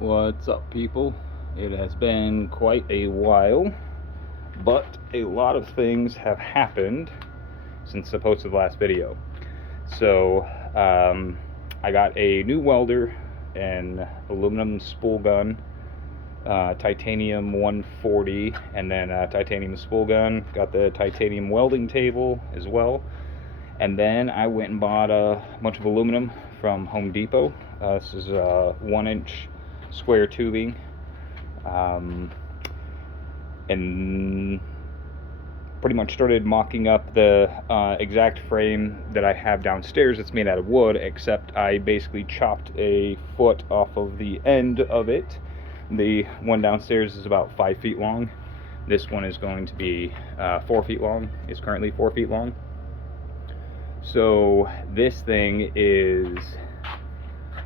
What's up, people? It has been quite a while, but a lot of things have happened since I posted the last video. So, I got a new welder, an aluminum spool gun, titanium 140, and then a titanium spool gun. Got the titanium welding table as well. And then I went and bought a bunch of aluminum from Home Depot. This is 1-inch square tubing, and pretty much started mocking up the exact frame that I have downstairs. It's made out of wood, except I basically chopped a foot off of the end of it. The one downstairs is about 5 feet long. This one is going to be 4 feet long. It's currently 4 feet long. So this thing is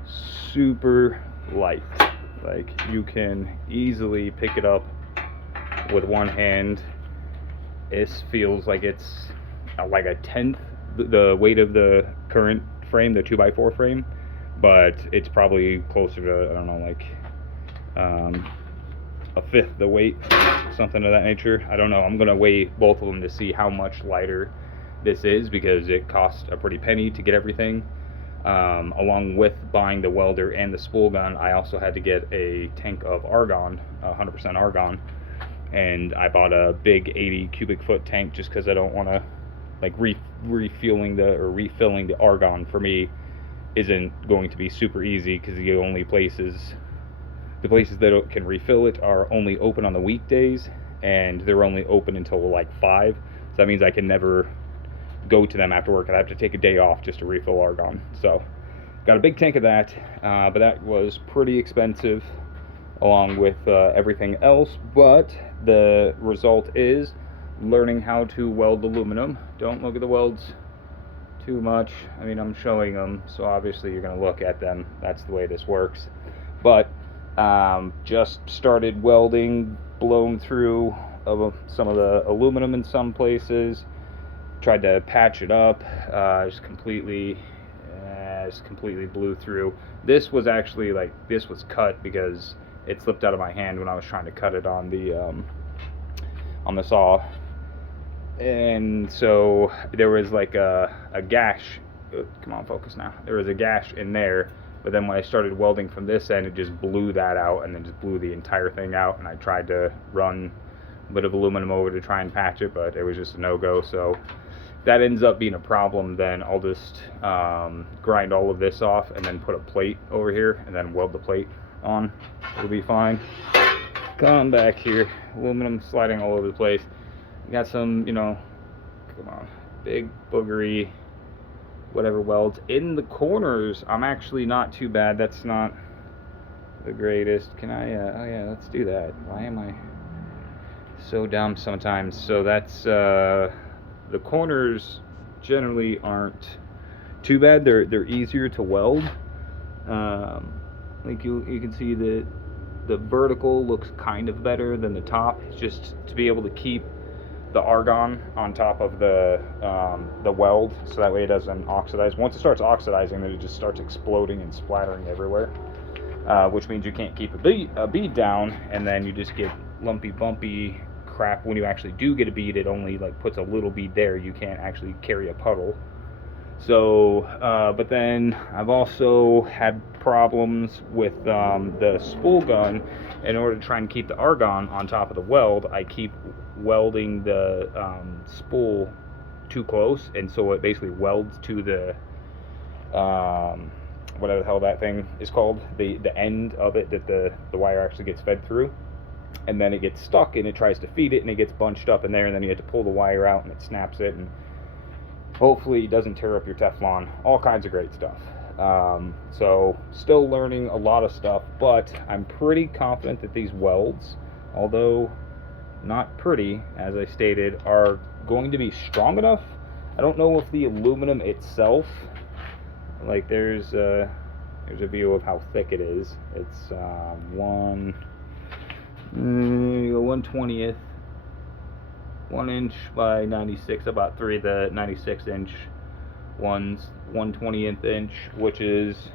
super light. Like, you can easily pick it up with one hand. This feels like it's like a tenth the weight of the current frame, the 2x4 frame, but it's probably closer to, I don't know, like a fifth the weight, something of that nature. I don't know. I'm gonna weigh both of them to see how much lighter this is, because it cost a pretty penny to get everything. Along with buying the welder and the spool gun, I also had to get a tank of argon, 100% argon, and I bought a big 80 cubic foot tank just because I don't want to, like, refilling the argon for me isn't going to be super easy, because the places that can refill it are only open on the weekdays, and they're only open until like 5. So that means I can never go to them after work. I have to take a day off just to refill argon. So got a big tank of that, but that was pretty expensive along with everything else. But the result is learning how to weld aluminum. Don't look at the welds too much. I mean, I'm showing them, so obviously you're going to look at them. That's the way this works. But just started welding, blown through some of the aluminum in some places. Tried to patch it up, just completely blew through. This was actually, like, this was cut because it slipped out of my hand when I was trying to cut it on the saw, and so there was like a gash. Come on, focus now. There was a gash in there, but then when I started welding from this end, it just blew that out, and then just blew the entire thing out. And I tried to run a bit of aluminum over to try and patch it, but it was just a no-go. So that ends up being a problem. Then I'll just grind all of this off and then put a plate over here and then weld the plate on. It'll be fine. Come back here. Aluminum sliding all over the place. Got some, come on, big boogery whatever welds in the corners. I'm actually not too bad. That's not the greatest. Can I oh yeah, let's do that. Why am I so dumb sometimes? So that's the corners generally aren't too bad. They're easier to weld. Like you can see that the vertical looks kind of better than the top. It's just to be able to keep the argon on top of the weld, so that way it doesn't oxidize. Once it starts oxidizing, then it just starts exploding and splattering everywhere, which means you can't keep a bead down, and then you just get lumpy, bumpy crap. When you actually do get a bead, it only like puts a little bead there. You can't actually carry a puddle. So, but then I've also had problems with the spool gun. In order to try and keep the argon on top of the weld, I keep welding the spool too close, and so it basically welds to the whatever the hell that thing is called, the end of it that the wire actually gets fed through, and then it gets stuck and it tries to feed it and it gets bunched up in there, and then you have to pull the wire out and it snaps it, and hopefully it doesn't tear up your Teflon. All kinds of great stuff. So still learning a lot of stuff, but I'm pretty confident that these welds, although not pretty, as I stated, are going to be strong enough. I don't know if the aluminum itself, like, there's a view of how thick it is. It's 1/20th, 1 inch by 96. About 3 of the 96 inch ones, 1/20th inch, which is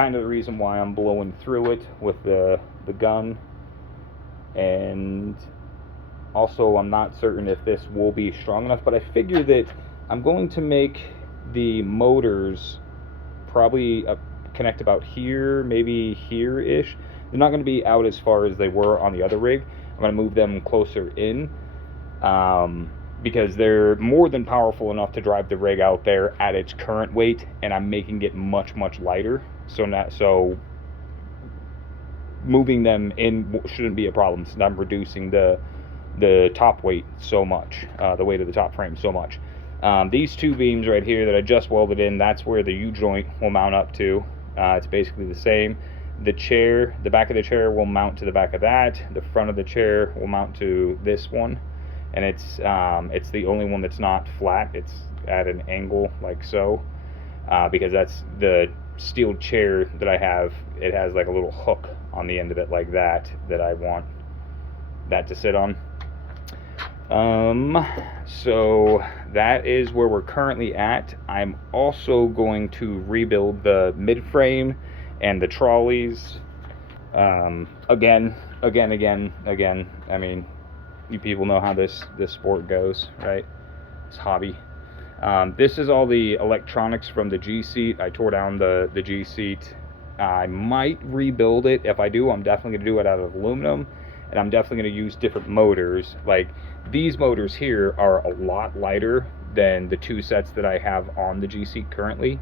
kind of the reason why I'm blowing through it with the gun. And also, I'm not certain if this will be strong enough, but I figure that I'm going to make the motors probably connect about here, maybe here-ish. They're not going to be out as far as they were on the other rig. I'm going to move them closer in, because they're more than powerful enough to drive the rig out there at its current weight, and I'm making it much, much lighter. So moving them in shouldn't be a problem, since I'm reducing the top weight so much, the weight of the top frame so much. These two beams right here that I just welded in, that's where the U-joint will mount up to. It's basically the same. The chair, the back of the chair will mount to the back of that. The front of the chair will mount to this one, and it's the only one that's not flat. It's at an angle like so, because that's the steel chair that I have. It has like a little hook on the end of it like that I want that to sit on. So that is where we're currently at. I'm also going to rebuild the mid-frame and the trolleys. Again. I mean, you people know how this sport goes, right? It's hobby. This is all the electronics from the G-seat. I tore down the G-seat. I might rebuild it. If I do, I'm definitely going to do it out of aluminum, and I'm definitely going to use different motors. Like, these motors here are a lot lighter than the two sets that I have on the G-seat currently,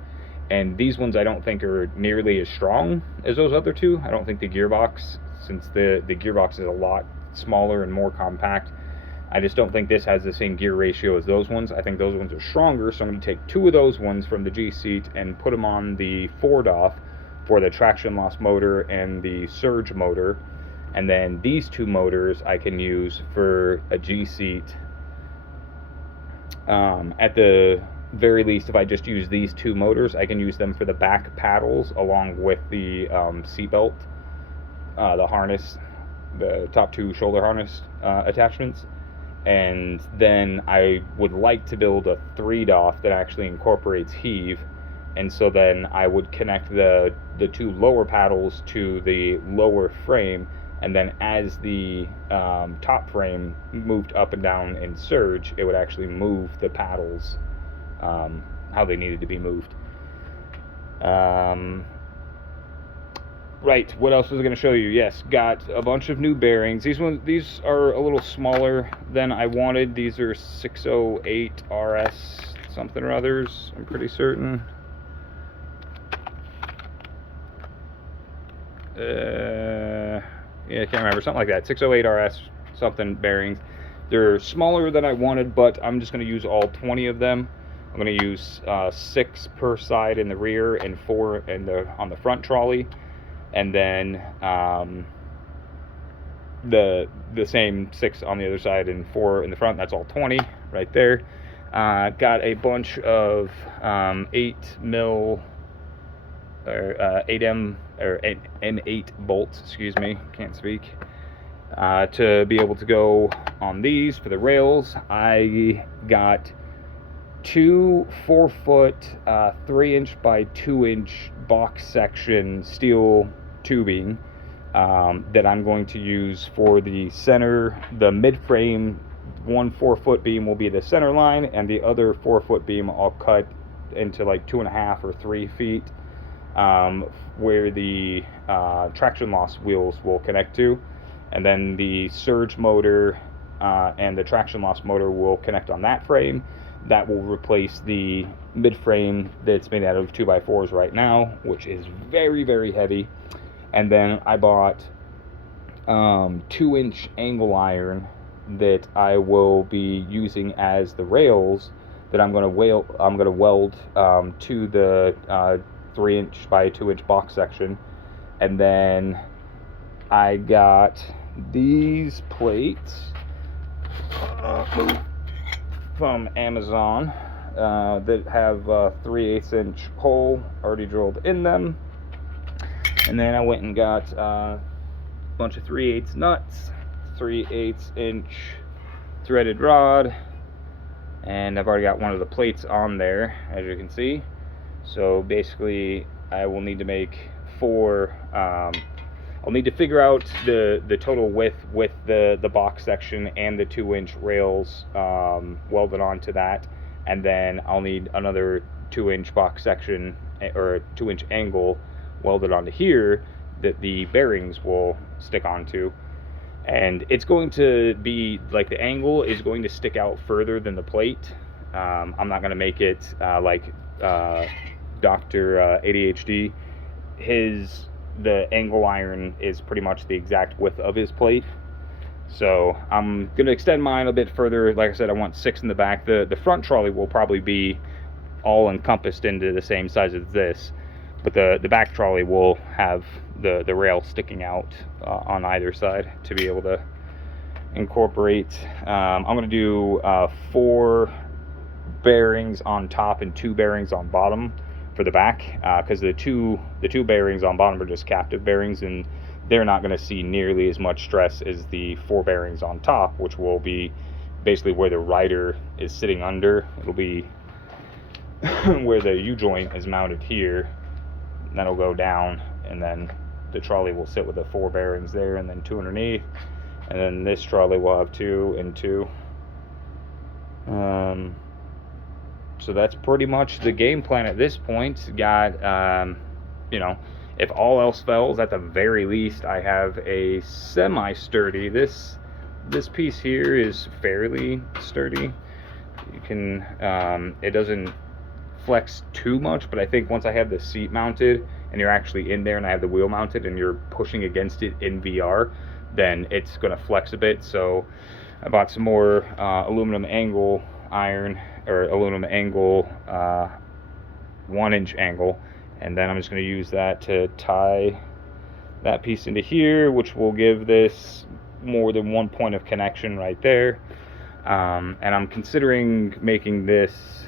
and these ones I don't think are nearly as strong as those other two. I don't think the gearbox, since the gearbox is a lot smaller and more compact, I just don't think this has the same gear ratio as those ones. I think those ones are stronger, so I'm going to take two of those ones from the G-seat and put them on the Ford-off for the traction loss motor and the surge motor. And then these two motors I can use for a G-seat. At the very least, if I just use these two motors, I can use them for the back paddles along with the seat belt, the harness, the top two shoulder harness attachments. And then I would like to build a 3-DOF that actually incorporates heave, and so then I would connect the two lower paddles to the lower frame, and then as the top frame moved up and down in surge, it would actually move the paddles how they needed to be moved. Right, what else was I going to show you? Yes, got a bunch of new bearings. These are a little smaller than I wanted. These are 608 RS something or others, I'm pretty certain. Yeah, I can't remember, something like that. 608 RS something bearings. They're smaller than I wanted, but I'm just going to use all 20 of them. I'm going to use 6 per side in the rear and 4 on the front trolley, and then the same 6 on the other side and 4 in the front. That's all 20 right there. Got a bunch of 8 mil or 8M or N8 bolts, excuse me, can't speak, to be able to go on these for the rails. I got 2 4-foot 3-inch by 2-inch box section steel tubing that I'm going to use for the center. The mid-frame 1 4-foot beam will be the center line, and the other 4-foot beam I'll cut into like 2.5 or 3 feet, where the traction loss wheels will connect to, and then the surge motor and the traction loss motor will connect on that frame. That will replace the mid frame that's made out of 2x4s right now, which is very, very heavy. And then I bought 2-inch angle iron that I will be using as the rails that I'm going to weld to the 3-inch by 2-inch box section. And then I got these plates from Amazon that have a 3/8-inch hole already drilled in them. And then I went and got a bunch of 3/8 nuts, 3/8-inch threaded rod, and I've already got one of the plates on there, as you can see. So basically I will need to make 4. I'll need to figure out the total width with the box section and the 2-inch rails welded onto that, and then I'll need another 2-inch box section or a 2-inch angle welded onto here that the bearings will stick onto. And it's going to be like the angle is going to stick out further than the plate. I'm not going to make it like Dr. ADHD. The angle iron is pretty much the exact width of his plate. So I'm going to extend mine a bit further. Like I said, I want 6 in the back. The front trolley will probably be all encompassed into the same size as this, but the back trolley will have the rail sticking out on either side to be able to incorporate. I'm going to do 4 bearings on top and 2 bearings on bottom for the back, because the two bearings on bottom are just captive bearings, and they're not going to see nearly as much stress as the 4 bearings on top, which will be basically where the rider is sitting under. It'll be where the U-joint is mounted here, and that'll go down, and then the trolley will sit with the 4 bearings there, and then 2 underneath, and then this trolley will have 2 and 2. So that's pretty much the game plan at this point. Got, you know, if all else fails, at the very least, I have a semi-sturdy. This piece here is fairly sturdy. You can, it doesn't flex too much, but I think once I have the seat mounted and you're actually in there and I have the wheel mounted and you're pushing against it in VR, then it's going to flex a bit. So I bought some more aluminum angle iron, or aluminum angle 1-inch angle, and then I'm just going to use that to tie that piece into here, which will give this more than 1 point of connection right there. And I'm considering making this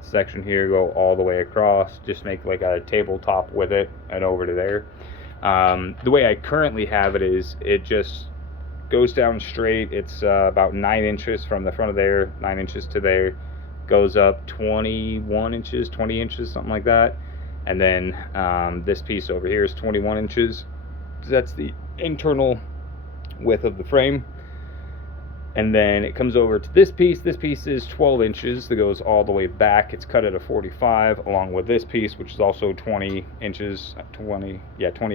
section here go all the way across, just make like a tabletop with it and over to there. The way I currently have it is it just goes down straight. It's about 9 inches from the front of there, 9 inches to there, goes up 21 inches, 20 inches, something like that. And then this piece over here is 21 inches. So that's the internal width of the frame. And then it comes over to this piece. This piece is 12 inches that goes all the way back. It's cut at a 45, along with this piece, which is also 20 inches, 20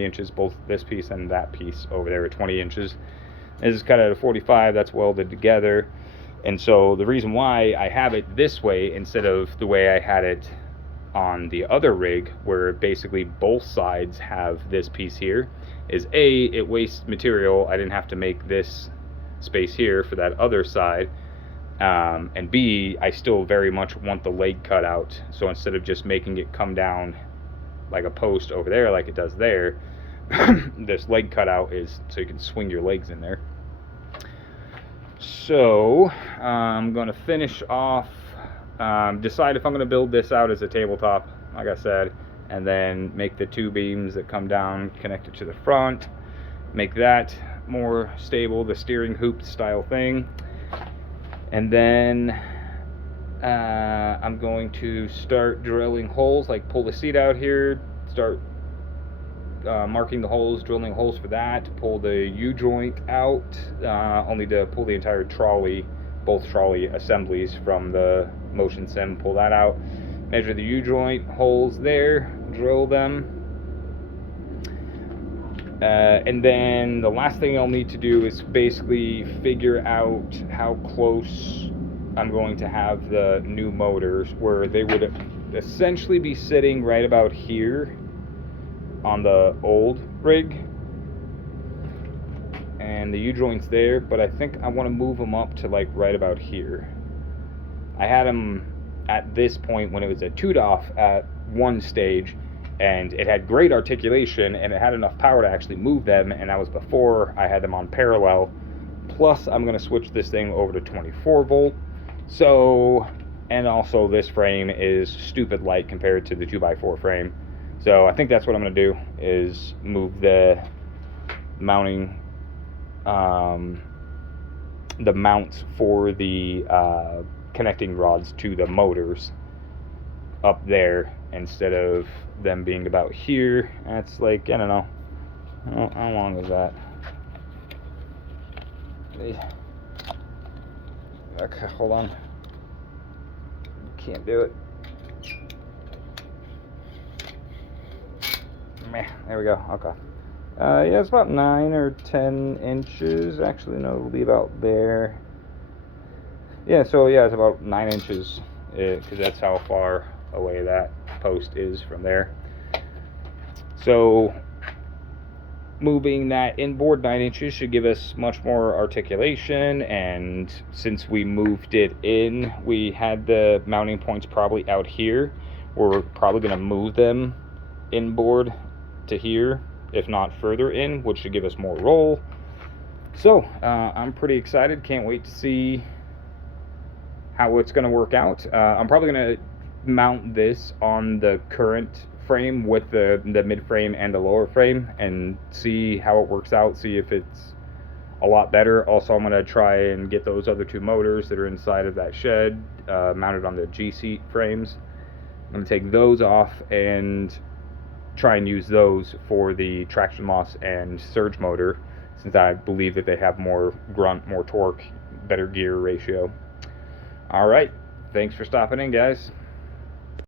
inches, both this piece and that piece over there are 20 inches. This is cut at a 45, that's welded together. And so the reason why I have it this way instead of the way I had it on the other rig, where basically both sides have this piece here, is A, it wastes material. I didn't have to make this space here for that other side, and B, I still very much want the leg cut out. So instead of just making it come down like a post over there like it does there, this leg cutout is so you can swing your legs in there. So I'm going to finish off, decide if I'm going to build this out as a tabletop, like I said, and then make the 2 beams that come down connected to the front, make that more stable, the steering hoop style thing. And then I'm going to start drilling holes, like pull the seat out here, start marking the holes, drilling holes for that, pull the U-joint out. I'll need to pull the entire trolley, both trolley assemblies from the motion sim, pull that out, measure the U-joint holes there, drill them. And then the last thing I'll need to do is basically figure out how close I'm going to have the new motors, where they would essentially be sitting right about here on the old rig, and the U-joint's there, but I think I want to move them up to like right about here. I had them at this point when it was a 2-DOF at one stage, and it had great articulation and it had enough power to actually move them, and that was before I had them on parallel. Plus I'm going to switch this thing over to 24 volt. So, and also this frame is stupid light compared to the 2x4 frame. So I think that's what I'm going to do, is move the mounting, the mounts for the connecting rods to the motors up there, instead of them being about here. That's like, I don't know, how long is that? Okay, hold on, can't do it. There we go. Okay. Yeah, it's about 9 or 10 inches. Actually, no, it'll be about there. Yeah, so yeah, it's about 9 inches, because that's how far away that post is from there. So moving that inboard 9 inches should give us much more articulation, and since we moved it in, we had the mounting points probably out here. We're probably going to move them inboard to here, if not further in, which should give us more roll. So I'm pretty excited, can't wait to see how it's going to work out. I'm probably going to mount this on the current frame with the mid frame and the lower frame and see how it works out, see if it's a lot better. Also, I'm going to try and get those other 2 motors that are inside of that shed mounted on the G-seat frames. I'm going to take those off and try and use those for the traction loss and surge motor, since I believe that they have more grunt, more torque, better gear ratio. All right, thanks for stopping in, guys.